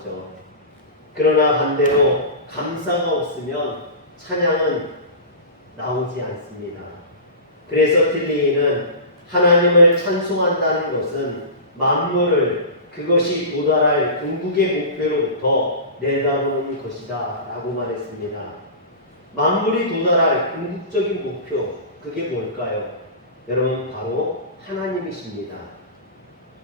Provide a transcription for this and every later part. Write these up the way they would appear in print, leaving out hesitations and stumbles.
나오죠. 그러나 반대로 감사가 없으면 찬양은 나오지 않습니다. 그래서 틸리히는 하나님을 찬송한다는 것은 만물을 그것이 도달할 궁극의 목표로부터 내다보는 것이다 라고 말했습니다. 만물이 도달할 궁극적인 목표, 그게 뭘까요? 여러분, 바로 하나님이십니다.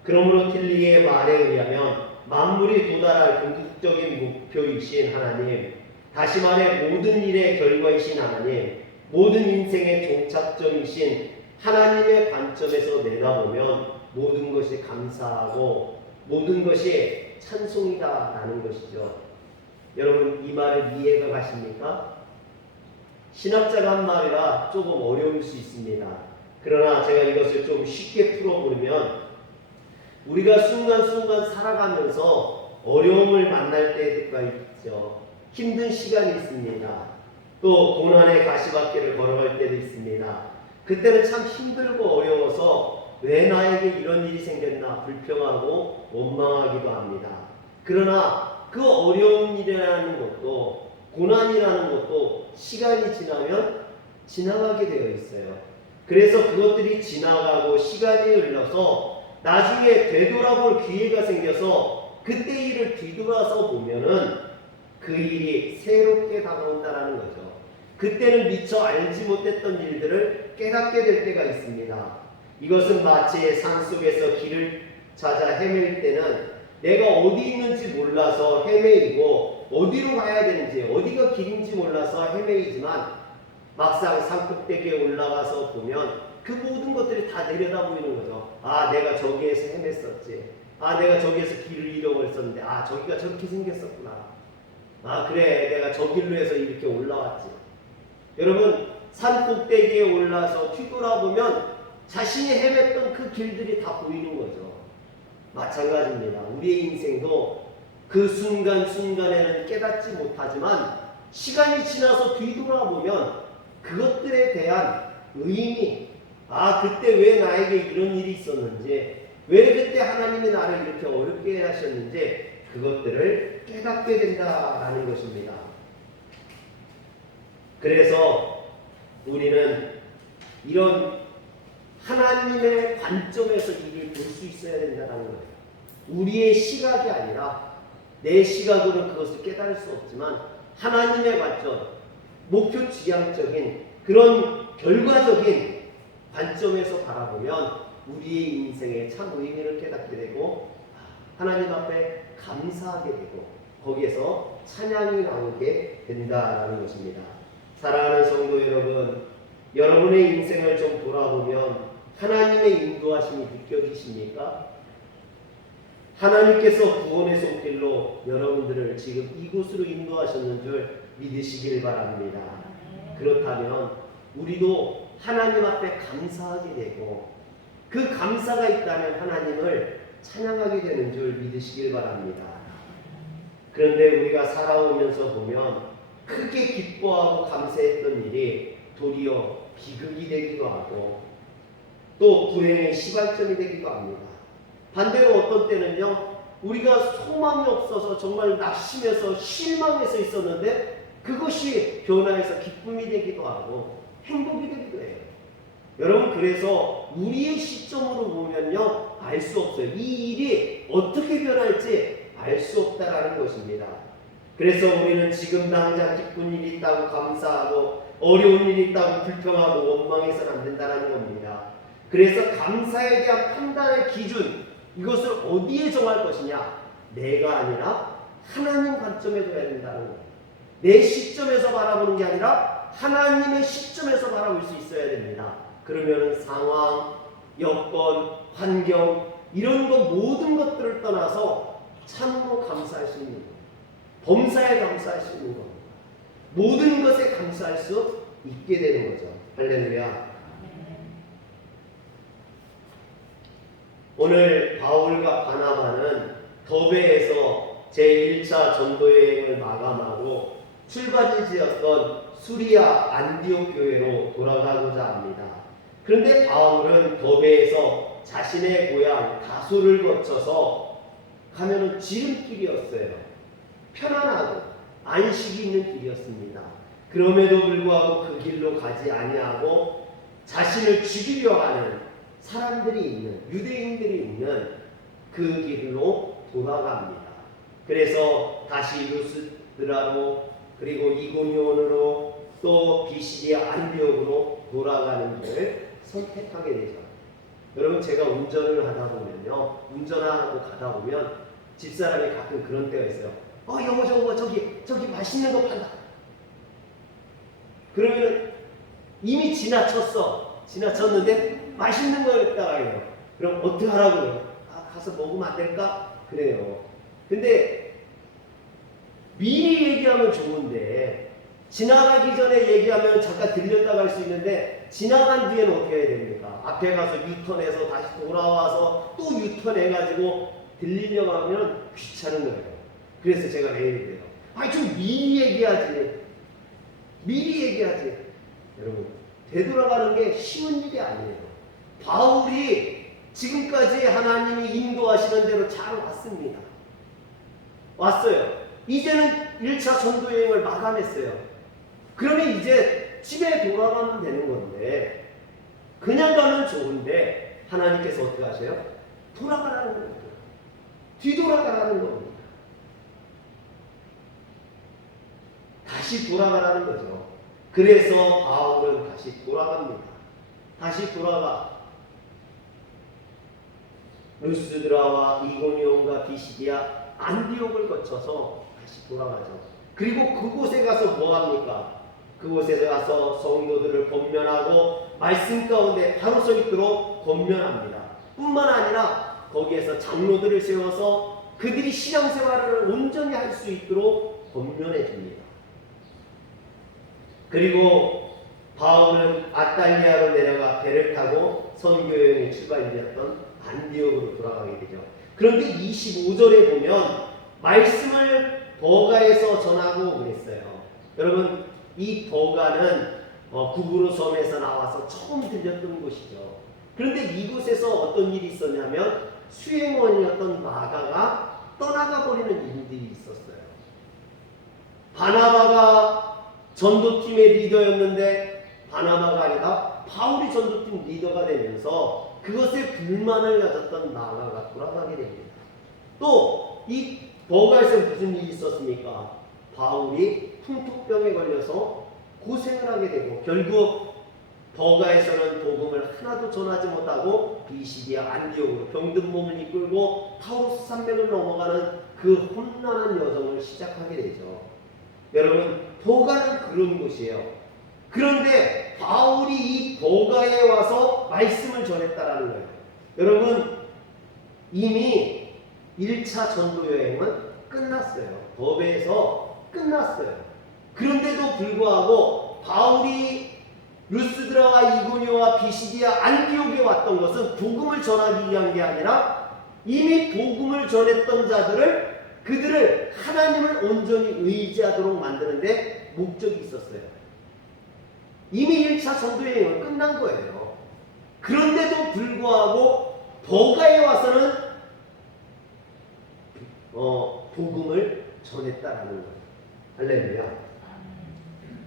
그러므로 틸리히의 말에 의하면 만물이 도달할 궁극적인 목표이신 하나님, 다시 말해 모든 일의 결과이신 하나님, 모든 인생의 종착점이신 하나님의 관점에서 내다보면 모든 것이 감사하고 모든 것이 찬송이다라는 것이죠. 여러분, 이 말을 이해가 가십니까? 신학자가 한 말이라 조금 어려울 수 있습니다. 그러나 제가 이것을 좀 쉽게 풀어보면, 우리가 순간순간 살아가면서 어려움을 만날 때가 있죠. 힘든 시간이 있습니다. 또 고난의 가시밭길을 걸어갈 때도 있습니다. 그때는 참 힘들고 어려워서 왜 나에게 이런 일이 생겼나 불평하고 원망하기도 합니다. 그러나 그 어려운 일이라는 것도, 고난이라는 것도 시간이 지나면 지나가게 되어 있어요. 그래서 그것들이 지나가고 시간이 흘러서 나중에 되돌아볼 기회가 생겨서 그때 일을 뒤돌아서 보면은 그 일이 새롭게 다가온다는 거죠. 그때는 미처 알지 못했던 일들을 깨닫게 될 때가 있습니다. 이것은 마치 산속에서 길을 찾아 헤맬 때는 내가 어디 있는지 몰라서 헤매이고 어디로 가야 되는지, 어디가 길인지 몰라서 헤매이지만 막상 산꼭대기에 올라가서 보면 그 모든 것들이 다 내려다 보이는 거죠. 아, 내가 저기에서 헤맸었지. 아, 내가 저기에서 길을 잃어버렸었는데, 아, 저기가 저렇게 생겼었구나. 아, 그래, 내가 저 길로 해서 이렇게 올라왔지. 여러분, 산꼭대기에 올라서 뒤돌아보면 자신이 헤맸던 그 길들이 다 보이는 거죠. 마찬가지입니다. 우리의 인생도 그 순간순간에는 깨닫지 못하지만 시간이 지나서 뒤돌아보면 그것들에 대한 의미, 아, 그때 왜 나에게 이런 일이 있었는지, 왜 그때 하나님이 나를 이렇게 어렵게 하셨는지 그것들을 깨닫게 된다라는 것입니다. 그래서 우리는 이런 하나님의 관점에서 일을 볼 수 있어야 된다는 거예요. 우리의 시각이 아니라, 내 시각으로는 그것을 깨달을 수 없지만 하나님의 관점, 목표 지향적인 그런 결과적인 관점에서 바라보면 우리의 인생의 참 의미를 깨닫게 되고 하나님 앞에 감사하게 되고 거기에서 찬양이 나오게 된다는 것입니다. 사랑하는 성도 여러분, 여러분의 인생을 좀 돌아보면 하나님의 인도하심이 느껴지십니까? 하나님께서 구원의 손길로 여러분들을 지금 이곳으로 인도하셨는 줄 믿으시길 바랍니다. 그렇다면 우리도 하나님 앞에 감사하게 되고 그 감사가 있다면 하나님을 찬양하게 되는 줄 믿으시길 바랍니다. 그런데 우리가 살아오면서 보면 크게 기뻐하고 감사했던 일이 도리어 비극이 되기도 하고 또 불행의 시발점이 되기도 합니다. 반대로 어떤 때는요, 우리가 소망이 없어서 정말 낙심해서 실망해서 있었는데 그것이 변화해서 기쁨이 되기도 하고 행복이 되기도 해요. 여러분, 그래서 우리의 시점으로 보면요, 알 수 없어요. 이 일이 어떻게 변할지 알 수 없다라는 것입니다. 그래서 우리는 지금 당장 기쁜 일이 있다고 감사하고 어려운 일이 있다고 불평하고 원망해서는 안 된다는 겁니다. 그래서 감사에 대한 판단의 기준, 이것을 어디에 정할 것이냐? 내가 아니라 하나님 관점에 둬야 된다는 거예요. 내 시점에서 바라보는 게 아니라 하나님의 시점에서 바라볼 수 있어야 됩니다. 그러면 상황, 여건, 환경 이런 것 모든 것들을 떠나서 참으로 감사할 수 있는 겁니다. 범사에 감사할 수 있는 겁니다. 모든 것에 감사할 수 있게 되는 거죠. 할렐루야. 오늘 바울과 바나바는 더베에서 제1차 전도여행을 마감하고 출발지였던 수리아 안디옥 교회로 돌아가고자 합니다. 그런데 바울은 더베에서 자신의 고향 다소를 거쳐서 가면은 지름길이었어요. 안식이 있는 길이었습니다. 그럼에도 불구하고 그 길로 가지 아니하고 자신을 죽이려 하는 사람들이 있는, 유대인들이 있는 그 길로 돌아갑니다. 그래서 다시 루스드라로, 그리고 이고니온으로, 또 비시디아 안디옥으로 돌아가는 길을 선택하게 되죠. 여러분, 제가 운전을 하다 보면요, 운전하고 가다 보면 집사람이 가끔 그런 때가 있어요. 여보 저기 맛있는 거 판다. 그러면 이미 지나쳤는데 맛있는 걸 따라해요. 그럼 어떻게 하라고요? 가서 먹으면 안 될까? 그래요. 근데 미리 얘기하면 좋은데 지나가기 전에 얘기하면 잠깐 들렸다 갈 수 있는데 지나간 뒤에는 어떻게 해야 됩니까? 앞에 가서 유턴해서 다시 돌아와서 또 유턴해가지고 들리려고 하면 귀찮은 거예요. 그래서 제가 매일 그래요. 좀 미리 얘기하지. 여러분, 되돌아가는 게 쉬운 일이 아니에요. 바울이 지금까지 하나님이 인도하시는 대로 잘 왔어요. 이제는 1차 전도 여행을 마감했어요. 그러면 이제 집에 돌아가면 되는 건데, 그냥 가면 좋은데 하나님께서 어떻게 하세요? 돌아가라는 겁니다. 뒤돌아가라는 겁니다. 다시 돌아가라는 거죠. 그래서 바울은 다시 돌아갑니다. 다시 돌아가 루스드라와 이고니온과 비시디아 안디옥을 거쳐서 다시 돌아가죠. 그리고 그곳에 가서 뭐합니까? 그곳에 가서 성도들을 권면하고 말씀 가운데 바로 서 있도록 권면합니다. 뿐만 아니라 거기에서 장로들을 세워서 그들이 신앙생활을 온전히 할 수 있도록 권면해 줍니다. 그리고 바울은 아탈리아로 내려가 배를 타고 선교여행의 출발지였던 안디옥으로 돌아가게 되죠. 그런데 25절에 보면 말씀을 버가에서 전하고 그랬어요. 여러분, 이 버가는 구부로 섬에서 나와서 처음 들렸던 곳이죠. 그런데 이곳에서 어떤 일이 있었냐면 수행원이었던 마가가 떠나가 버리는 일들이 있었어요. 바나바가 전도팀의 리더였는데 바나바가 아니라 바울이 전도팀 리더가 되면서 그것에 불만을 가졌던 마가가 돌아가게 됩니다. 또 이 버가에서 무슨 일이 있었습니까? 바울이 풍토병에 걸려서 고생을 하게 되고 결국 버가에서는 복음을 하나도 전하지 못하고 비시디아 안디옥으로 병든 몸을 이끌고 타우로스 산맥을 넘어가는 그 험난한 여정을 시작하게 되죠. 여러분, 버가는 그런 곳이에요. 그런데 바울이 이 버가에 와서 말씀을 전했다라는 거예요. 여러분, 이미 1차 전도 여행은 끝났어요. 버베에서 끝났어요. 그런데도 불구하고 바울이 루스드라와 이고니오와 비시디아 안디옥에 왔던 것은 복음을 전하기 위한 게 아니라 이미 복음을 전했던 자들을, 그들을 하나님을 온전히 의지하도록 만드는데 목적이 있었어요. 이미 1차 전도 여행은 끝난 거예요. 그런데도 불구하고 버가에 와서는 복음을 전했다라는 거예요. 할렐루야.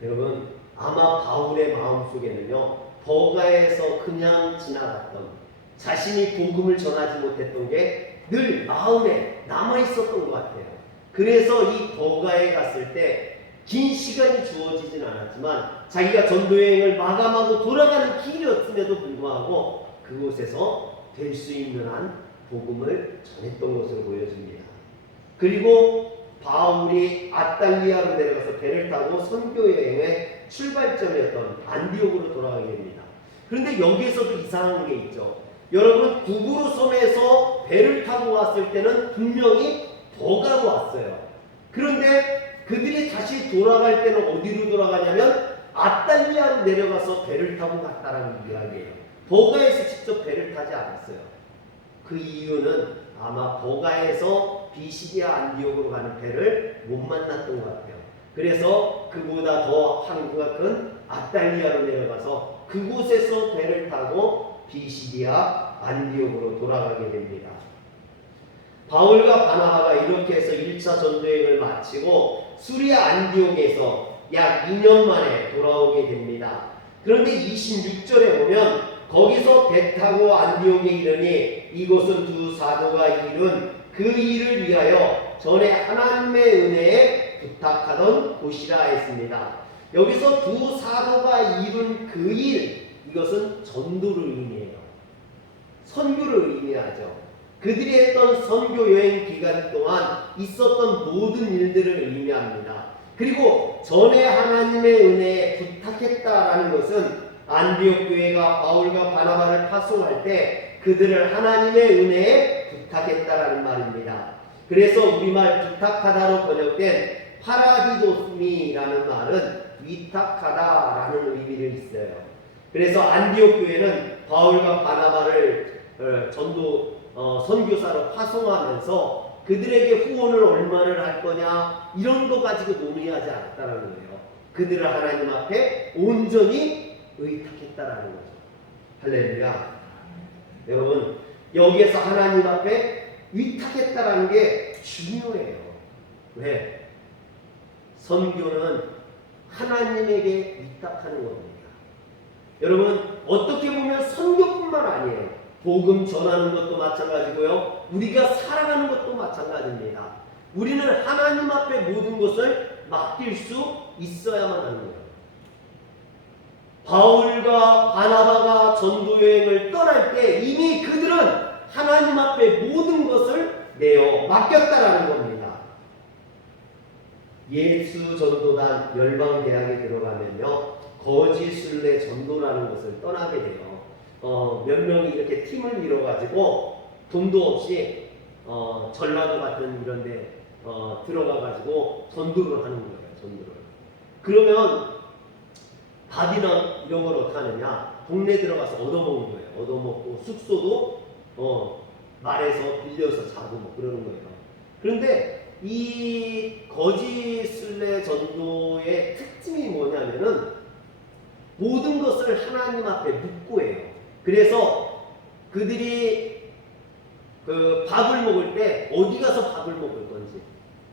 여러분, 아마 바울의 마음속에는요, 버가에서 그냥 지나갔던, 자신이 복음을 전하지 못했던 게 늘 마음에 남아있었던 것 같아요. 그래서 이 버가에 갔을 때 긴 시간이 주어지진 않았지만 자기가 전도여행을 마감하고 돌아가는 길이었음에도 불구하고 그곳에서 될 수 있는 한 복음을 전했던 것으로 보여집니다. 그리고 바울이 아탈리아로 내려가서 배를 타고 선교여행의 출발점이었던 안디옥으로 돌아가게 됩니다. 그런데 여기에서도 이상한 게 있죠. 여러분, 구부로 섬에서 배를 타고 왔을 때는 분명히 버가로 왔어요. 그런데 그들이 다시 돌아갈 때는 어디로 돌아가냐면 아탈리아로 내려가서 배를 타고 갔다라는 이야기예요. 버가에서 직접 배를 타지 않았어요. 그 이유는 아마 버가에서 비시디아 안디옥으로 가는 배를 못 만났던 것 같아요. 그래서 그보다 더 항구가 큰 아탈리아로 내려가서 그곳에서 배를 타고 비시디아 안디옥으로 돌아가게 됩니다. 바울과 바나바가 이렇게 해서 1차 전도여행을 마치고 수리아 안디옥에서 약 2년 만에 돌아오게 됩니다. 그런데 26절에 보면 거기서 배 타고 안디옥에 이르니 이곳은 두 사도가 이룬 그 일을 위하여 전에 하나님의 은혜에 부탁하던 곳이라 했습니다. 여기서 두 사도가 이룬 그 일, 이것은 전도를 의미해요. 선교를 의미하죠. 그들이 했던 선교 여행 기간 동안 있었던 모든 일들을 의미합니다. 그리고 전에 하나님의 은혜에 부탁했다라는 것은 안디옥 교회가 바울과 바나바를 파송할 때 그들을 하나님의 은혜에 부탁했다라는 말입니다. 그래서 우리말 부탁하다로 번역된 파라디도스미라는 말은 위탁하다라는 의미를 있어요. 그래서 안디옥 교회는 바울과 바나바를 선교사로 파송하면서 그들에게 후원을 얼마를 할 거냐 이런 거 가지고 논의하지 않았다는 거예요. 그들을 하나님 앞에 온전히 의탁했다라는 거죠. 할렐루야. 여러분, 여기에서 하나님 앞에 위탁했다라는 게 중요해요. 왜? 선교는 하나님에게 위탁하는 겁니다. 여러분, 어떻게 보면 선교뿐만 아니에요. 복음 전하는 것도 마찬가지고요. 우리가 살아가는 것도 마찬가지입니다. 우리는 하나님 앞에 모든 것을 맡길 수 있어야만 하는 거예요. 바울과 바나바가 전도여행을 떠날 때 이미 그들은 하나님 앞에 모든 것을 내어 맡겼다라는 겁니다. 예수 전도단 열방대학에 들어가면요, 거짓 순례 전도라는 것을 떠나게 돼요. 몇 명이 이렇게 팀을 이뤄가지고 돈도 없이 전라도 같은 이런데 들어가가지고 전도를 하는 거예요. 전도를. 그러면 밥이나 이런 걸 어떻게 하느냐? 동네 들어가서 얻어먹는 거예요. 얻어먹고 숙소도 말해서 빌려서 자고 뭐 그러는 거예요. 그런데 이 거짓 순례 전도의 특징이 뭐냐면은 모든 것을 하나님 앞에 묻고 해요. 그래서 그들이 그 밥을 먹을 때 어디 가서 밥을 먹을 건지,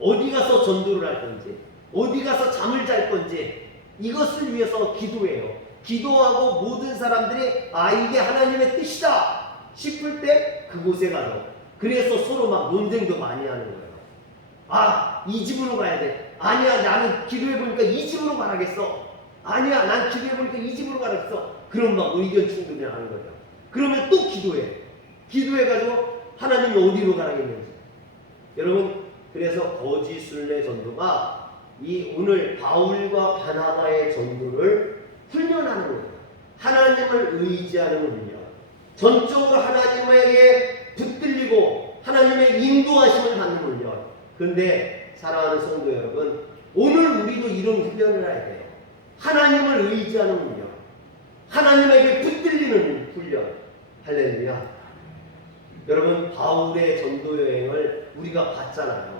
어디 가서 전도를 할 건지, 어디 가서 잠을 잘 건지 이것을 위해서 기도해요. 기도하고 모든 사람들이 이게 하나님의 뜻이다 싶을 때 그곳에 가서, 그래서 서로 막 논쟁도 많이 하는 거예요. 이 집으로 가야 돼. 아니야, 나는 기도해보니까 이 집으로 가라겠어. 아니야, 난 기도해보니까 이 집으로 가라겠어. 그럼 막 의견 충돌이 하는 거죠. 그러면 또 기도해. 기도해가지고 하나님이 어디로 가라겠는지. 여러분, 그래서 거짓 순례 전도가 이 오늘 바울과 바나바의 전도를 훈련하는 거예요. 하나님을 의지하는 훈련. 전적으로 하나님에게 붙들리고 하나님의 인도하심을 받는 훈련. 그런데 사랑하는 성도 여러분, 오늘 우리도 이런 훈련을 해야 돼요. 하나님을 의지하는 훈련. 하나님에게 붙들리는 훈련. 할렐루야. 여러분, 바울의 전도 여행을 우리가 봤잖아요.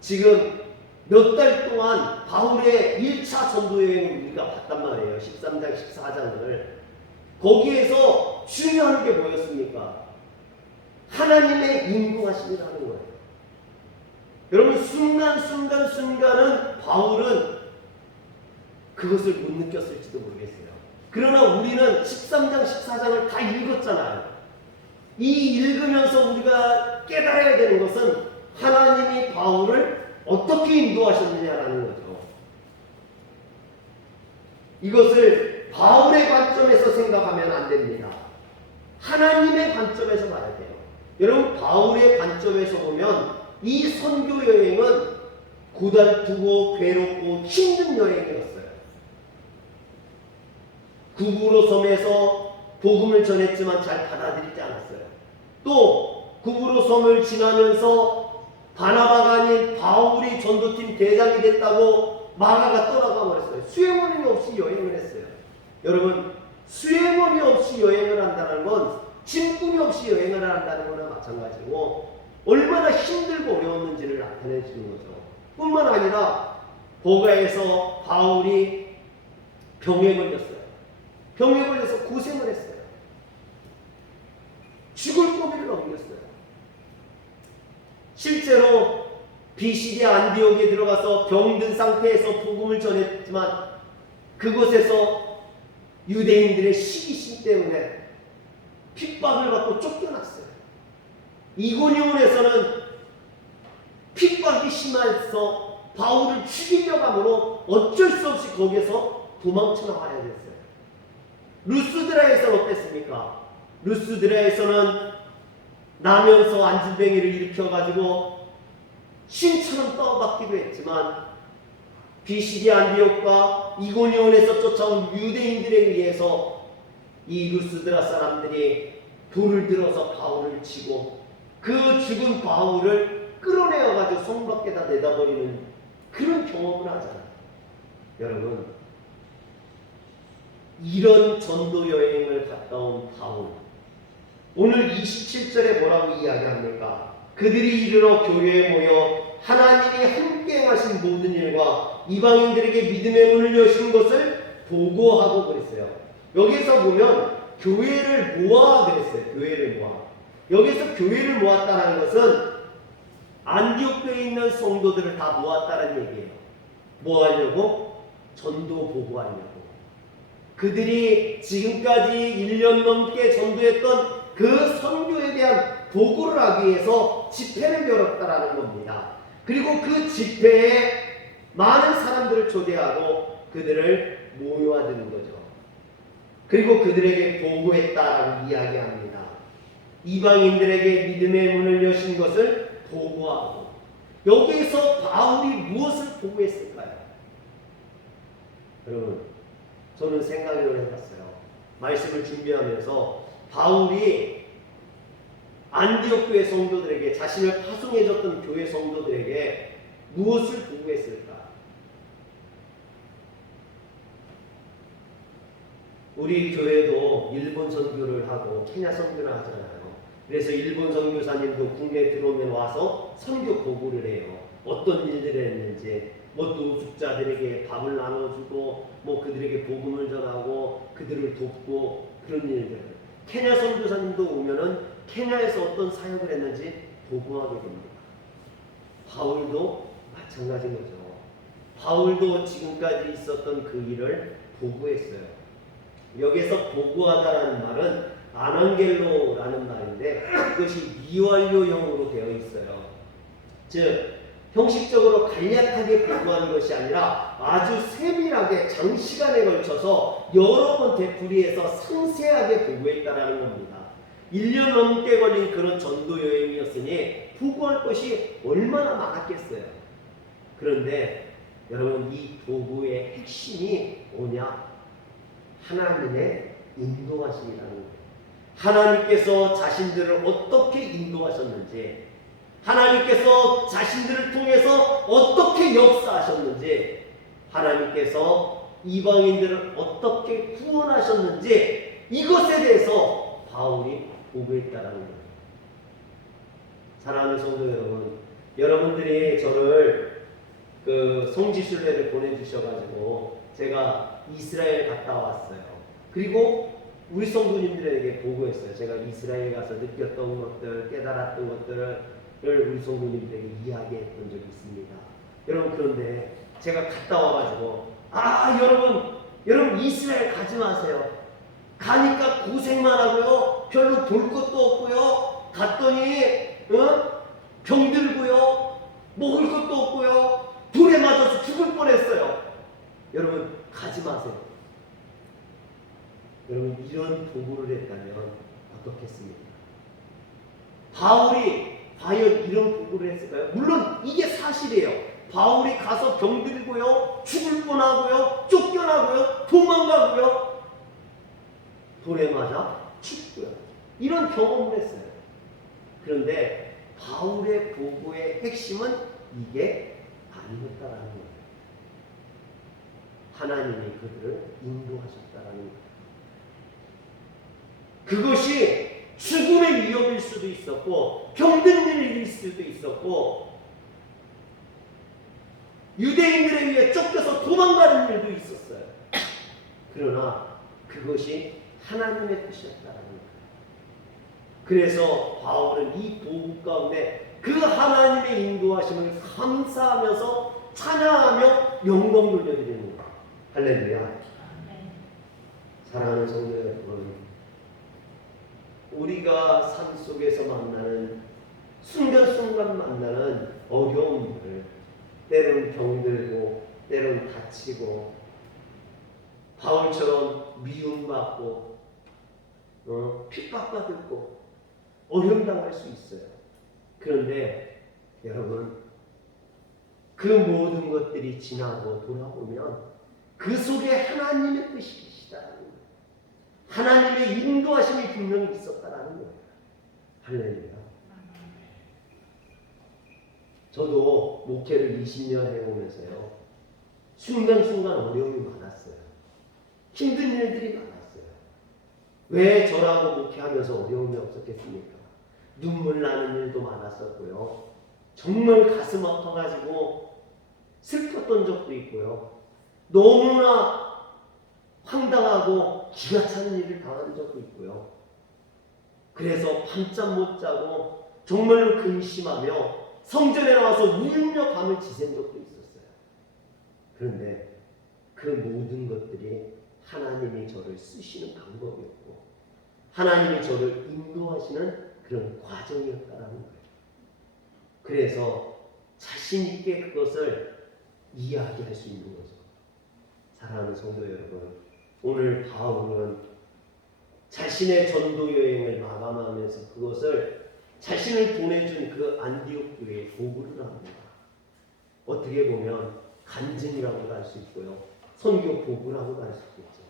지금 몇 달 동안 바울의 1차 전도 여행을 우리가 봤단 말이에요. 13장, 14장을. 거기에서 중요한 게 뭐였습니까? 하나님의 인도하심이라는 거예요. 여러분, 순간순간은 바울은 그것을 못 느꼈을지도 모르겠어요. 그러나 우리는 13장, 14장을 다 읽었잖아요. 이 읽으면서 우리가 깨달아야 되는 것은 하나님이 바울을 어떻게 인도하셨느냐라는 거죠. 이것을 바울의 관점에서 생각하면 안 됩니다. 하나님의 관점에서 봐야 돼요. 여러분, 바울의 관점에서 보면 이 선교 여행은 고달프고 괴롭고 힘든 여행이었어요. 구부로 섬에서 복음을 전했지만 잘 받아들이지 않았어요. 또 구부로 섬을 지나면서 바나바가 아닌 바울이 전도팀 대장이 됐다고 마가가 떠나가 버렸어요. 수행원이 없이 여행을 했어요. 여러분, 수행원이 없이 여행을 한다는 건 짐꾼이 없이 여행을 한다는 거나 마찬가지고 얼마나 힘들고 어려웠는지를 나타내 주는 거죠. 뿐만 아니라 보가에서 바울이 병에 걸렸어요. 병에 걸려서 고생을 했어요. 죽을 고비를 넘겼어요. 실제로 BCD 안디옥에 들어가서 병든 상태에서 복음을 전했지만 그곳에서 유대인들의 시기심 때문에 핍박을 받고 쫓겨났어요. 이고니온에서는 핍박이 심해서 바울을 죽이려고 하므로 어쩔 수 없이 거기에서 도망쳐 나와야 됐어요. 루스드라에서는 어땠습니까? 루스드라에서는 나면서 안진뱅이를 일으켜가지고 신처럼 떠받기도 했지만 BCD 안디옥과 이고니온에서 쫓아온 유대인들에 의해서 이 루스드라 사람들이 돌을 들어서 바울을 치고 그 죽은 바울을 끌어내어가지고 성 밖에다 내다버리는 그런 경험을 하잖아요. 여러분, 이런 전도 여행을 갔다 온 바울, 오늘 27절에 뭐라고 이야기합니까? 그들이 이르러 교회에 모여 하나님이 함께 하신 모든 일과 이방인들에게 믿음의 문을 여신 것을 보고하고 그랬어요. 여기서 보면 교회를 모아 그랬어요. 교회를 모아. 여기서 교회를 모았다는 것은 안디옥교에 있는 성도들을 다 모았다는 얘기예요. 뭐 하려고? 전도 보고하려고. 그들이 지금까지 1년 넘게 전도했던 그 선교에 대한 보고를 하기 위해서 집회를 열었다라는 겁니다. 그리고 그 집회에 많은 사람들을 초대하고 그들을 모여드는 거죠. 그리고 그들에게 보고했다라고 이야기합니다. 이방인들에게 믿음의 문을 여신 것을 보고하고, 여기에서 바울이 무엇을 보고했을까요? 여러분, 저는 생각을 해봤어요. 말씀을 준비하면서 바울이 안디옥 교회 성도들에게, 자신을 파송해줬던 교회 성도들에게 무엇을 보고했을까? 우리 교회도 일본 선교를 하고 케냐 선교를 하잖아요. 그래서 일본 선교사님도 국내에 들어오면 와서 선교 보고를 해요. 어떤 일들을 했는지, 뭐 노숙자들에게 밥을 나눠주고, 뭐 그들에게 복음을 전하고, 그들을 돕고, 그런 일들. 케냐 선교사님도 오면은 케냐에서 어떤 사역을 했는지 보고하게 됩니다. 바울도 마찬가지인 거죠. 바울도 지금까지 있었던 그 일을 보고했어요. 여기서 보고하다라는 말은 아난겔로라는 말인데 그것이 미완료형으로 되어 있어요. 즉 형식적으로 간략하게 보고하는 것이 아니라 아주 세밀하게 장시간에 걸쳐서 여러 번 되풀이해서 상세하게 보고했다라는 겁니다. 1년 넘게 걸린 그런 전도 여행이었으니 보고할 것이 얼마나 많았겠어요. 그런데 여러분, 이 보고의 핵심이 뭐냐? 하나님의 인도하심이라는 거예요. 하나님께서 자신들을 어떻게 인도하셨는지, 하나님께서 자신들을 통해서 어떻게 역사하셨는지, 하나님께서 이방인들을 어떻게 구원하셨는지, 이것에 대해서 바울이 보고했다라는 거예요. 사랑하는 성도 여러분, 여러분들이 저를 그 성지순례를 보내주셔가지고 제가 이스라엘 갔다 왔어요. 그리고 우리 성도님들에게 보고했어요. 제가 이스라엘 가서 느꼈던 것들, 깨달았던 것들을 우리 성도님들에게 이야기했던 적이 있습니다. 여러분, 그런데 제가 갔다 와가지고 여러분 이스라엘 가지 마세요. 가니까 고생만 하고요. 별로 볼 것도 없고요. 갔더니 병들고요. 먹을 것도 없고요. 돌에 맞아서 죽을 뻔했어요. 여러분, 가지 마세요. 여러분, 이런 보고를 했다면 어떻겠습니까? 바울이 과연 이런 보고를 했을까요? 물론 이게 사실이에요. 바울이 가서 병들고요, 죽을 뻔하고요, 쫓겨나고요, 도망가고요, 돌에 맞아 죽고요, 이런 경험을 했어요. 그런데 바울의 보고의 핵심은 이게 아니었다라는 거예요. 하나님이 그들을 인도하셨다라는 거예요. 그것이 죽음의 위협일 수도 있었고, 병든 일일 수도 있었고, 유대인들에 의해 쫓겨서 도망가는 일도 있었어요. 그러나 그것이 하나님의 뜻이었다라는 거예요. 그래서 바울은 이 보고 가운데 그 하나님의 인도하심을 감사하면서 찬양하며 영광 돌려드리는 거예요. 할렐루야. 사랑하는 성도 여러분, 우리가 삶 속에서 만나는 순간순간 만나는 어려움들, 때론 병들고 때론 다치고 바울처럼 미움받고 핍박받고 어려움 당할 수 있어요. 그런데 여러분, 그 모든 것들이 지나고 돌아보면 그 속에 하나님의 뜻이 계시다는 거예요. 하나님의 인도하심이 분명히 있었다는 거예요. 할렐루야. 저도 목회를 20년 해오면서요, 순간순간 어려움이 많았어요. 힘든 일들이 많았어요. 왜 저라고 목회하면서 어려움이 없었겠습니까? 눈물 나는 일도 많았었고요. 정말 가슴 아파가지고 슬펐던 적도 있고요. 너무나 황당하고 기가 차는 일을 당한 적도 있고요. 그래서 밤잠 못 자고 정말로 근심하며 성전에 나와서 울며 밤을 지샌 적도 있었어요. 그런데 그 모든 것들이 하나님이 저를 쓰시는 방법이었고 하나님이 저를 인도하시는 그런 과정이었다는 거예요. 그래서 자신 있게 그것을 이야기할 수 있는 거죠. 사랑하는 성도 여러분, 오늘 바울은 자신의 전도 여행을 마감하면서 그것을 자신을 보내준 그 안디옥 교회에 보고를 합니다. 어떻게 보면 간증이라고도 할 수 있고요, 선교 보고라고도 할 수 있죠.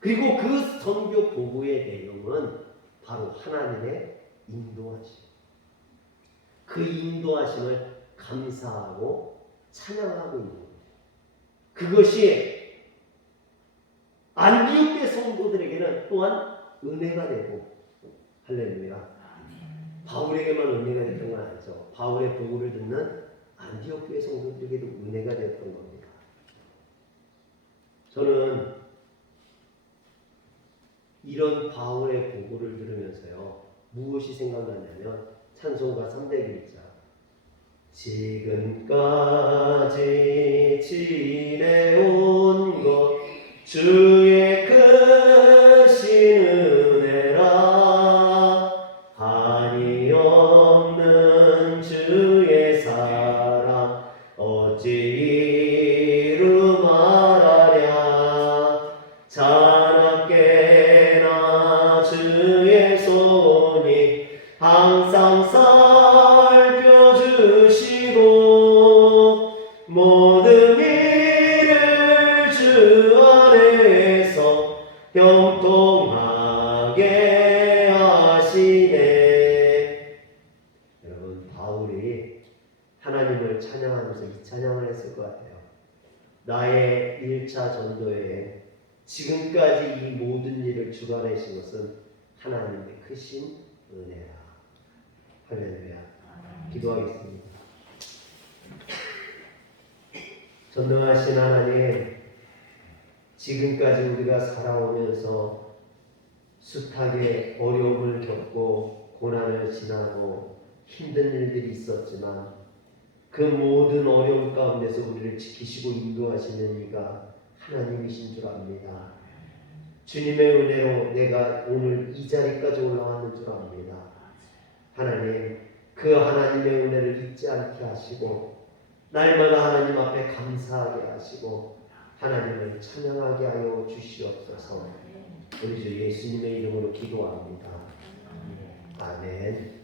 그리고 그 선교 보고의 내용은 바로 하나님의 인도하심, 그 인도하심을 감사하고 찬양하고 있는 거예요. 그것이 안디옥 교회 성도들에게는 또한 은혜가 되고, 할렐루야. 바울에게만 은혜가 됐던 건 아니죠. 바울의 보고를 듣는 안디옥 교회 성도들에게도 은혜가 되었던 겁니다. 저는 이런 바울의 보고를 들으면서요, 무엇이 생각나냐면 찬송가 301자, 지금까지 지내온 것 주의 크신 은혜라, 한이 없는 주의 사랑 어찌 이루 말하랴, 자나깨나 주의 손이 항상 살펴주시고 모든 일을 주 안에서 형통하게 하시네. 여러분, 바울이 하나님을 찬양하면서 이 찬양을 했을 것 같아요. 나의 1차 전도에 지금까지 이 모든 일을 주관하신 것은 하나님의 크신 은혜라. 할렐루야. 기도하겠습니다. 전능하신 하나님, 지금까지 우리가 살아오면서 숱하게 어려움을 겪고 고난을 지나고 힘든 일들이 있었지만 그 모든 어려움 가운데서 우리를 지키시고 인도하시는 이가 하나님이신 줄 압니다. 주님의 은혜로 내가 오늘 이 자리까지 올라왔는 줄 압니다. 하나님, 그 하나님의 은혜를 잊지 않게 하시고 날마다 하나님 앞에 감사하게 하시고 하나님을 찬양하게 하여 주시옵소서. 우리 주 예수님의 이름으로 기도합니다. 아멘.